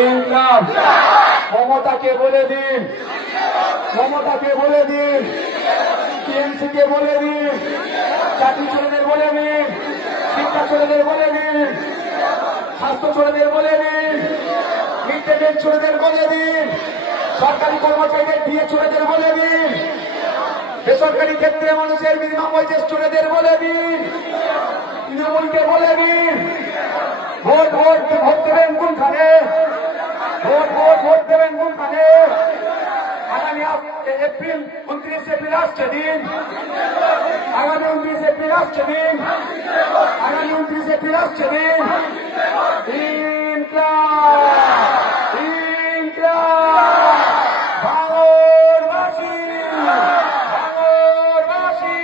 ইনকলাব। মমতাকে বলে দিন, মমতাকে বলে দিন, টিএমসি কে বলে দিন, চাকরি ছেলেদের বলে দিন, শিক্ষা ছেলেদের বলে দিন, স্বাস্থ্য ছেলেদের বলে দিন, মিড ডে মিল ছেলেদের বলে দিন, সরকারি কর্মচারীদের দিয়ে ছেলেদের বলে দিন, বেসরকারি ক্ষেত্রে মানুষের মিনিমাম ওয়েজেস ছেলেদের বলে দিন, তৃণমূলকে বলে দিন, ভোট ভোট ভোট দেবেন কোনখানে, ভোট ভোট ভোট দেবেন কোনখানে। আগামী এপ্রিল 29 এপ্রিল আসছে দিন, আগামী 29 এপ্রিল আসছে দিন, আগামী 29 এপ্রিল আসছে দিন। ইনকলাব, ইনকলাব, ভারতবাসী, ভারতবাসী।